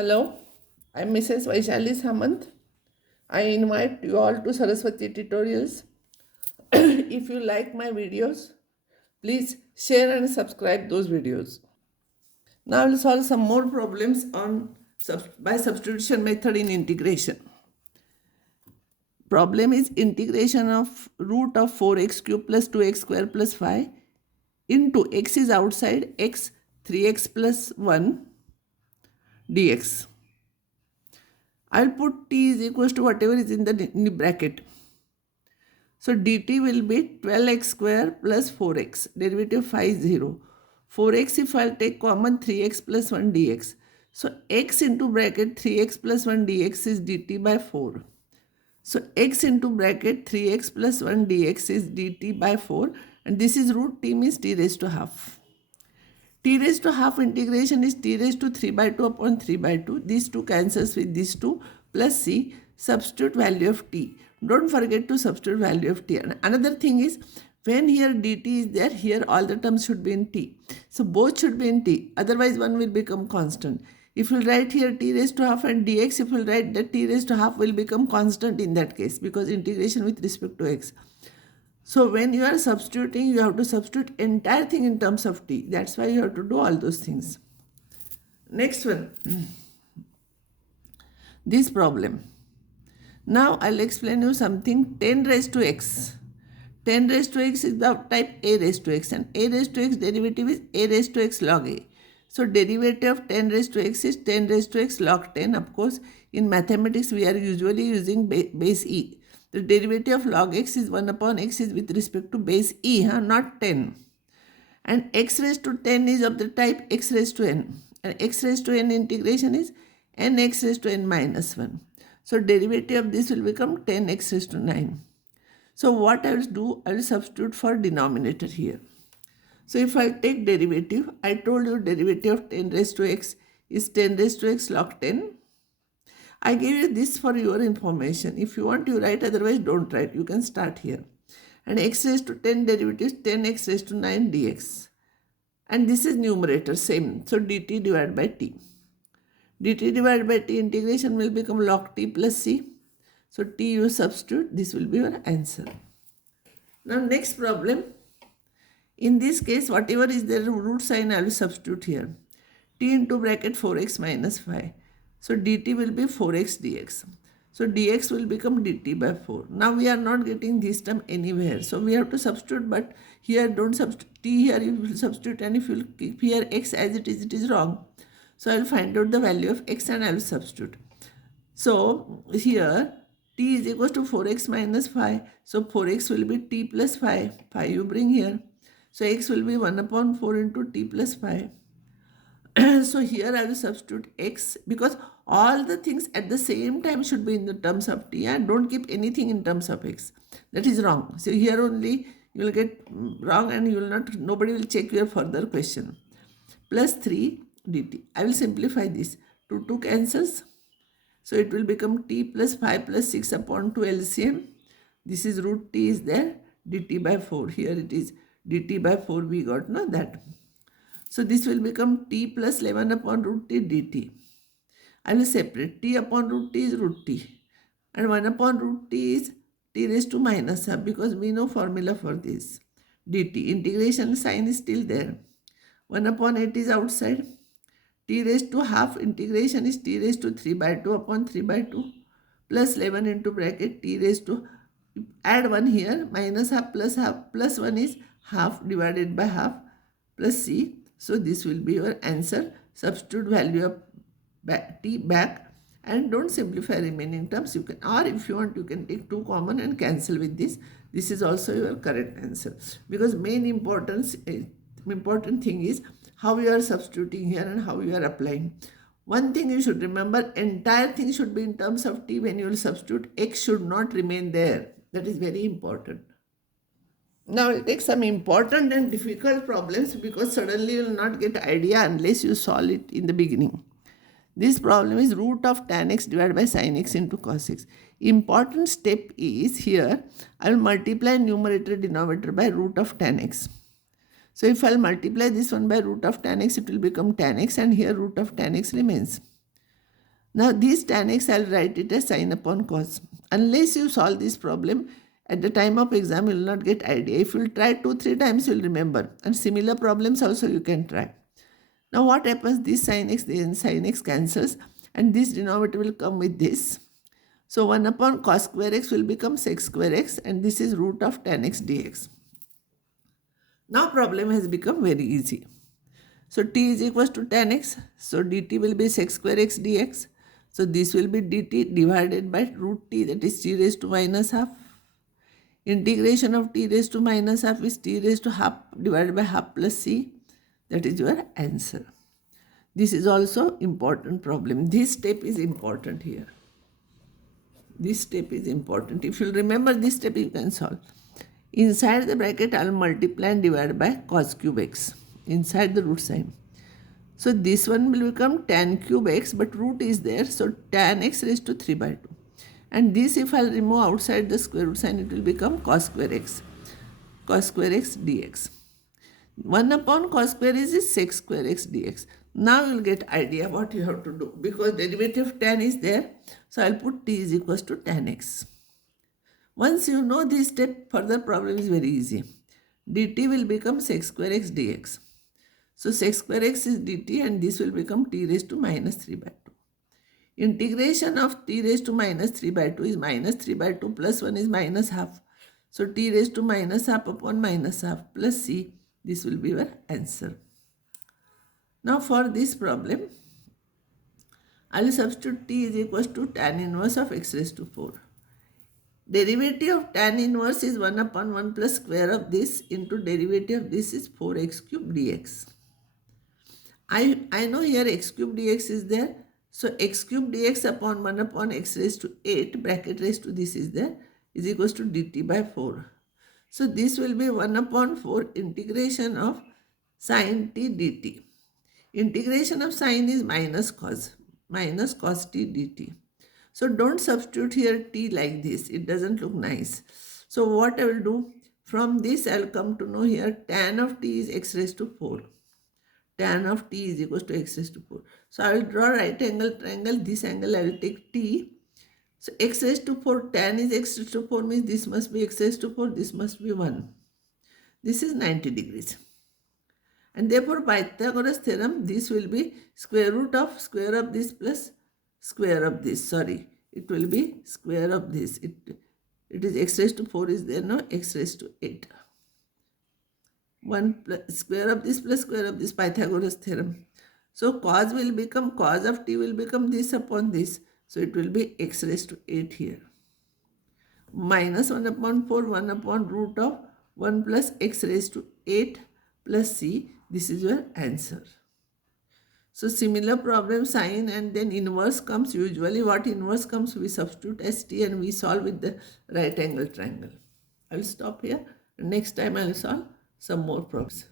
Hello, I'm Mrs. Vaishali Samant. I invite you all to Saraswati tutorials. If you like my videos, please share and subscribe those videos. Now I'll solve some more problems on by substitution method in integration. Problem is integration of root of 4x cube plus 2x square plus 5 into x is outside x 3x plus 1 dx. I'll put t is equals to whatever is in the bracket. So dt will be 12x square plus 4x. Derivative 5 is 0. 4x if I'll take common 3x plus 1 dx. So x into bracket 3x plus 1 dx is dt by 4. So x into bracket 3x plus 1 dx is dt by 4. And this is root t means t raised to half. T raised to half integration is t raised to 3 by 2 upon 3 by 2. These two cancels with these two plus c. Substitute value of t. Don't forget to substitute value of t. And another thing is when here dt is there, here all the terms should be in t. So both should be in t. Otherwise one will become constant. If you write here t raised to half and dx, if you write that t raised to half will become constant in that case because integration with respect to x. So when you are substituting, you have to substitute entire thing in terms of t. That's why you have to do all those things. Next one. This problem. Now I'll explain you something. 10 raised to x. 10 raised to x is the type a raised to x, and a raised to x derivative is a raised to x log a. So derivative of 10 raised to x is 10 raised to x log 10. Of course, in mathematics we are usually using base e. The derivative of log x is 1 upon x is with respect to base e, not 10. And x raised to 10 is of the type x raised to n. And x raised to n integration is nx raised to n minus 1. So derivative of this will become 10x raised to 9. So what I will do, I will substitute for denominator here. So if I take derivative, I told you derivative of 10 raised to x is 10 raised to x log 10. I gave you this for your information. If you want, you write, otherwise don't write. You can start here. And x raised to 10 derivative is 10x raised to 9 dx. And this is numerator, same. So dt divided by t. dt divided by t integration will become log t plus c. So t you substitute, this will be your answer. Now next problem. In this case, whatever is the root sign, I will substitute here. T into bracket 4x minus 5. So dt will be 4x dx. So dx will become dt by 4. Now we are not getting this term anywhere. So we have to substitute, but here don't substitute. T here you will substitute, and if you keep here x as it is wrong. So I will find out the value of x and I will substitute. So here t is equal to 4x minus 5. So 4x will be t plus 5. 5 you bring here. So x will be 1 upon 4 into t plus 5. So here I will substitute x because all the things at the same time should be in the terms of t, and don't keep anything in terms of x. That is wrong. So here only you will get wrong and you will not, nobody will check your further question. Plus 3 dt. I will simplify this. 2 cancels. So it will become t plus 5 plus 6 upon 2 LCM. This is root t is there. Dt by 4. Here it is dt by 4 we got, no, that. So this will become t plus 11 upon root t dt. I will separate. T upon root t is root t. And 1 upon root t is t raised to minus half because we know formula for this. Dt. Integration sign is still there. 1 upon 8 is outside. T raised to half integration is t raised to 3 by 2 upon 3 by 2 plus 11 into bracket t raised to, add 1 here, minus half plus 1 is half divided by half plus c. So this will be your answer. Substitute value of t back and don't simplify remaining terms. You can, or if you want, you can take 2 common and cancel with this. This is also your correct answer because main important thing is how you are substituting here and how you are applying. One thing you should remember, entire thing should be in terms of t. When you will substitute, x should not remain there. That is very important. Now I'll take some important and difficult problems because suddenly you will not get idea unless you solve it in the beginning. This problem is root of tan x divided by sin x into cos x. Important step is here, I will multiply numerator denominator by root of tan x. So if I will multiply this one by root of tan x, it will become tan x, and here root of tan x remains. Now this tan x, I'll write it as sin upon cos. Unless you solve this problem at the time of exam, you will not get idea. If you try 2-3 times, you will remember. And similar problems also you can try. Now what happens? This sin x, then sin x cancels, and this denominator will come with this. So 1 upon cos square x will become sec square x, and this is root of tan x dx. Now problem has become very easy. So t is equals to tan x. So dt will be sec square x dx. So this will be dt divided by root t, that is t raised to minus half. Integration of t raised to minus half is t raised to half divided by half plus c. That is your answer. This is also important problem. This step is important here. This step is important. If you remember this step, you can solve. Inside the bracket, I will multiply and divide by cos cube x inside the root sign. So this one will become tan cube x, but root is there. So tan x raised to 3 by 2. And this, if I will remove outside the square root sign, it will become cos square x dx. 1 upon cos square is sec square x dx. Now you will get idea what you have to do, because derivative of tan is there. So I will put t is equals to tan x. Once you know this step, further problem is very easy. Dt will become sec square x dx. So sec square x is dt, and this will become t raised to minus 3 by 2. Integration of t raised to minus 3 by 2 is minus 3 by 2 plus 1 is minus half. So t raised to minus half upon minus half plus c. This will be your answer. Now for this problem, I will substitute t is equals to tan inverse of x raised to 4. Derivative of tan inverse is 1 upon 1 plus square of this into derivative of this is 4x cube dx. I know here x cube dx is there. So x cube dx upon 1 upon x raised to 8 bracket raised to this is there is equals to dt by 4. So this will be 1 upon 4 integration of sin t dt. Integration of sin is minus cos t dt. So don't substitute here t like this. It doesn't look nice. So what I will do, from this I will come to know here tan of t is x raised to 4. Tan of t is equals to x raised to 4. So I will draw right angle triangle. This angle I will take t. So x raised to 4, tan is x raised to 4 means this must be x raised to 4, this must be 1. This is 90 degrees. And therefore Pythagoras theorem, this will be square root of square of this plus square of this. Sorry, it will be square of this. It is x raised to 4 is there, no, x raised to 8. 1 plus square of this plus square of this, Pythagoras theorem. So cos will become, cos of t will become this upon this. So it will be x raised to 8 here. Minus 1 upon 4, 1 upon root of 1 plus x raised to 8 plus c. This is your answer. So similar problem, sin and then inverse comes. Usually what inverse comes, we substitute as t and we solve with the right angle triangle. I will stop here. Next time I will solve some more problems.